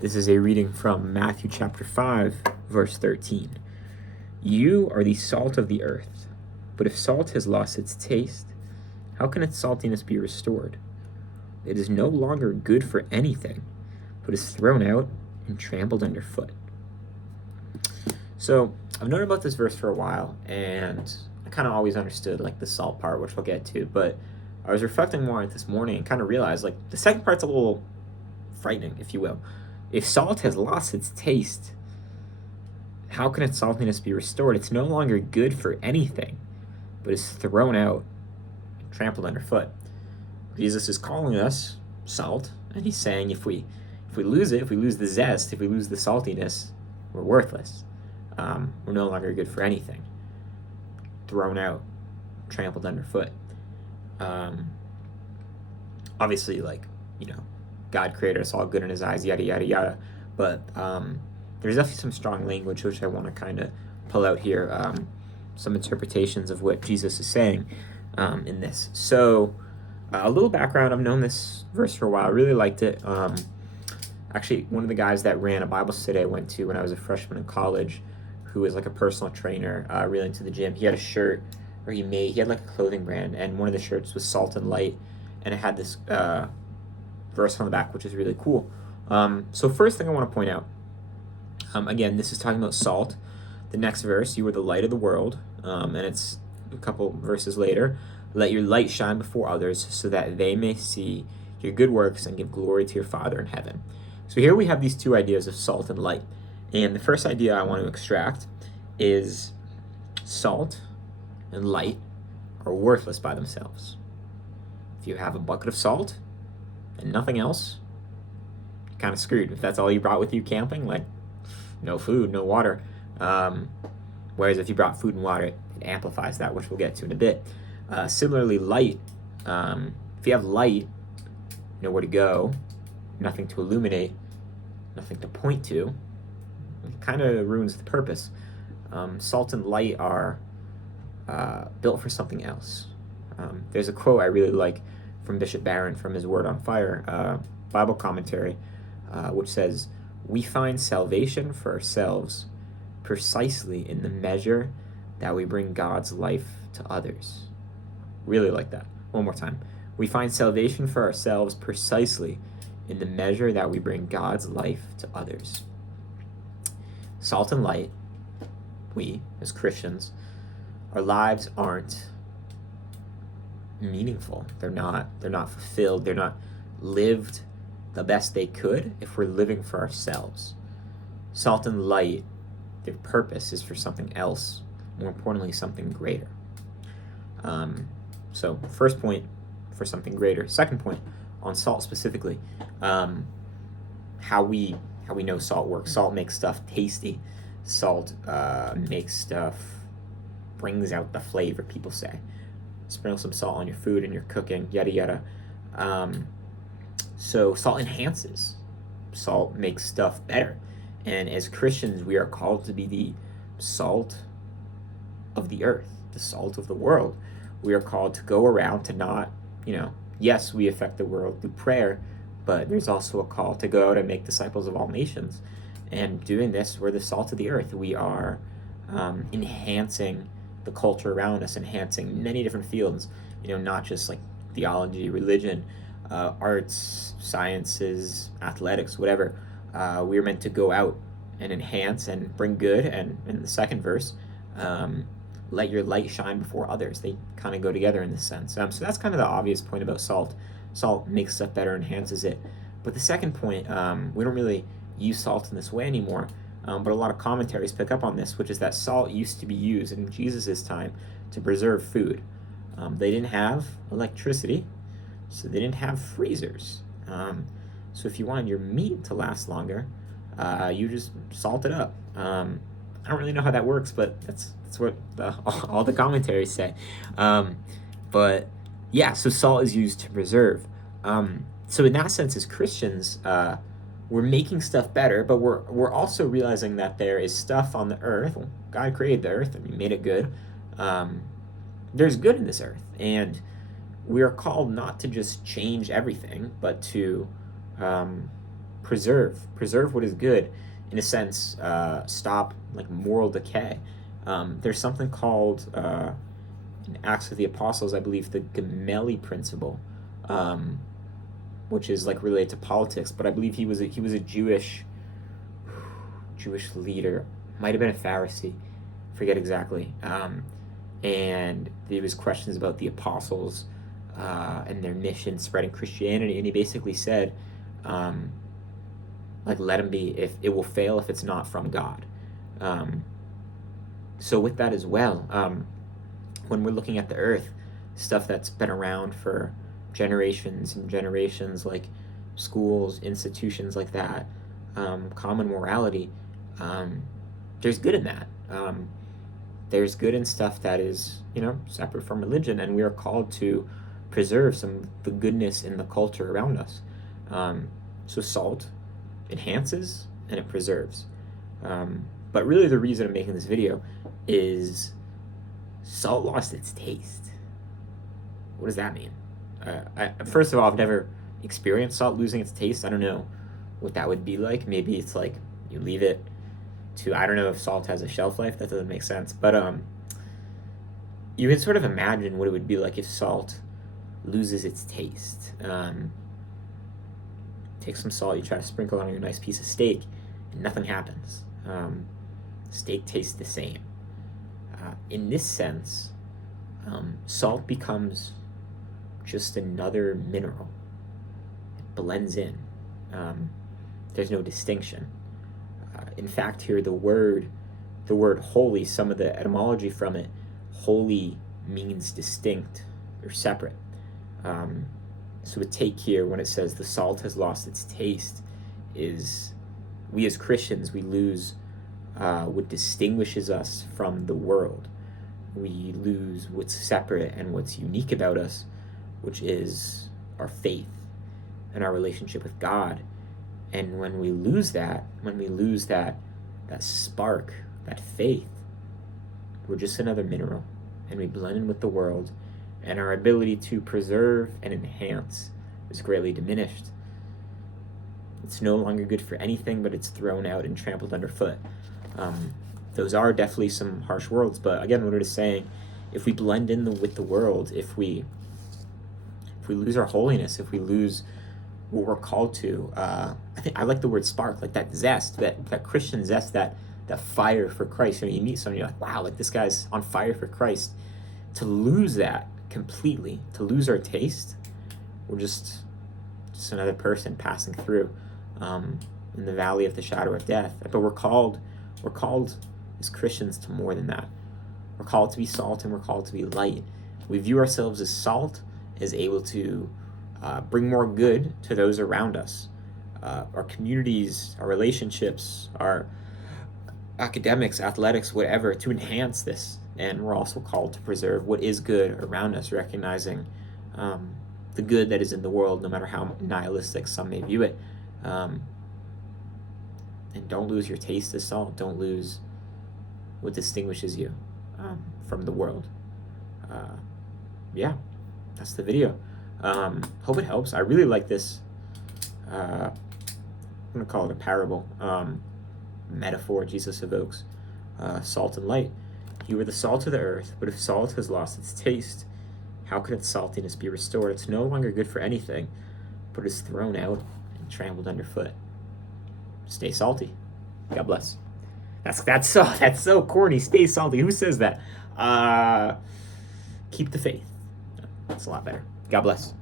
This is a reading from Matthew chapter 5, verse 13. You are the salt of the earth, but if salt has lost its taste, how can its saltiness be restored? It is no longer good for anything, but is thrown out and trampled underfoot. So I've known about this verse for a while, and I kind of always understood like the salt part, which we'll get to, but I was reflecting more on it this morning and kind of realized like the second part's a little frightening, if you will. If salt has lost its taste, how can its saltiness be restored? It's no longer good for anything, but is thrown out and trampled underfoot. Jesus is calling us salt, and he's saying if we lose it, if we lose the zest, if we lose the saltiness, we're worthless. We're no longer good for anything. Thrown out, trampled underfoot. Obviously, God created us all good in his eyes, yada, yada, yada. But there's definitely some strong language which I want to kind of pull out here. Some interpretations of what Jesus is saying in this. So a little background, I've known this verse for a while. I really liked it. Actually, one of the guys that ran a Bible study I went to when I was a freshman in college, who was like a personal trainer, really into the gym, he had a shirt, or he had like a clothing brand, and one of the shirts was Salt and Light, and it had this verse on the back, which is really cool. So first thing I want to point out, again, this is talking about salt. The next verse, you are the light of the world, and it's a couple verses later. Let your light shine before others so that they may see your good works and give glory to your Father in heaven. So here we have these two ideas of salt and light. And the first idea I want to extract is salt and light are worthless by themselves. If you have a bucket of salt and nothing else, you're kind of screwed. If that's all you brought with you camping, like no food, no water. Whereas if you brought food and water, it amplifies that, which we'll get to in a bit. Similarly, light. If you have light, nowhere to go, nothing to illuminate, nothing to point to, it kind of ruins the purpose. Salt and light are built for something else. There's a quote I really like from Bishop Barron from his Word on Fire Bible commentary, which says, "We find salvation for ourselves precisely in the measure that we bring God's life to others." Really like that. One more time. We find salvation for ourselves precisely in the measure that we bring God's life to others. Salt and light, we as Christians, our lives aren't meaningful. They're not fulfilled. They're not lived the best they could if we're living for ourselves. Salt and light, their purpose is for something else, more importantly, something greater. So first point, for something greater. Second point, on salt specifically, how we know salt works. Salt makes stuff tasty. Salt makes stuff, brings out the flavor, people say. Sprinkle some salt on your food and your cooking, yada yada. So salt enhances. Salt makes stuff better. And as Christians, we are called to be the salt of the earth, the salt of the world. We are called to go around to not, yes, we affect the world through prayer, but there's also a call to go out and make disciples of all nations. And doing this, we're the salt of the earth. We are enhancing the culture around us, enhancing many different fields, not just like theology, religion, arts, sciences, athletics, whatever. We are meant to go out and enhance and bring good. And in the second verse, let your light shine before others. They kind of go together in this sense. So that's kind of the obvious point about salt. Salt makes stuff better, enhances it. But the second point, we don't really use salt in this way anymore, but a lot of commentaries pick up on this, which is that salt used to be used in Jesus' time to preserve food. They didn't have electricity, so they didn't have freezers. So if you wanted your meat to last longer, you just salt it up. I don't really know how that works, but that's what all the commentaries say. But yeah, so salt is used to preserve. So in that sense, as Christians, we're making stuff better, but we're also realizing that there is stuff on the earth. Well, God created the earth and he made it good. There's good in this earth, and we are called not to just change everything, but to preserve what is good, in a sense, stop like moral decay. There's something called in Acts of the Apostles, I believe, the Gemelli principle, which is like related to politics. But I believe he was a Jewish leader, might have been a Pharisee, forget exactly. And there was questions about the apostles and their mission spreading Christianity, and he basically said, like, let them be, if it will fail if it's not from God. So with that as well, when we're looking at the earth, stuff that's been around for generations and generations, like schools, institutions like that, common morality, there's good in that. There's good in stuff that is, separate from religion, and we are called to preserve some of the goodness in the culture around us. So salt enhances and it preserves. But really the reason I'm making this video is salt lost its taste. What does that mean? First of all, I've never experienced salt losing its taste. I don't know what that would be like. Maybe it's like you leave it to, I don't know if salt has a shelf life. That doesn't make sense. But you can sort of imagine what it would be like if salt loses its taste. Take some salt, you try to sprinkle it on your nice piece of steak, and nothing happens. Steak tastes the same. In this sense, salt becomes just another mineral. It blends in. There's no distinction. In fact, here the word holy, some of the etymology from it, holy means distinct or separate. So a take here when it says the salt has lost its taste is we as Christians, we lose what distinguishes us from the world. We lose what's separate and what's unique about us, which is our faith and our relationship with God. And when we lose that spark, that faith, we're just another mineral, and we blend in with the world, and our ability to preserve and enhance is greatly diminished. It's no longer good for anything, but it's thrown out and trampled underfoot. Those are definitely some harsh words, but again, what it is saying, if we blend in with the world, if we lose our holiness, if we lose what we're called to, I like the word spark, like that zest, that Christian zest, that fire for Christ. You meet someone, you're like, wow, like this guy's on fire for Christ. To lose that completely, to lose our taste, we're just another person passing through in the valley of the shadow of death. But we're called as Christians to more than that. We're called to be salt, and we're called to be light. We view ourselves as salt, as able to bring more good to those around us, our communities, our relationships, our academics, athletics, whatever, to enhance this. And we're also called to preserve what is good around us, recognizing the good that is in the world, no matter how nihilistic some may view it. And don't lose your taste as salt. Don't lose what distinguishes you from the world. Yeah, that's the video. Hope it helps. I really like this. I'm going to call it a parable. Metaphor Jesus evokes. Salt and light. You are the salt of the earth, but if salt has lost its taste, how can its saltiness be restored? It's no longer good for anything, but is thrown out and trampled underfoot. Stay salty. God bless. That's so corny. Stay salty. Who says that? Keep the faith. That's a lot better. God bless.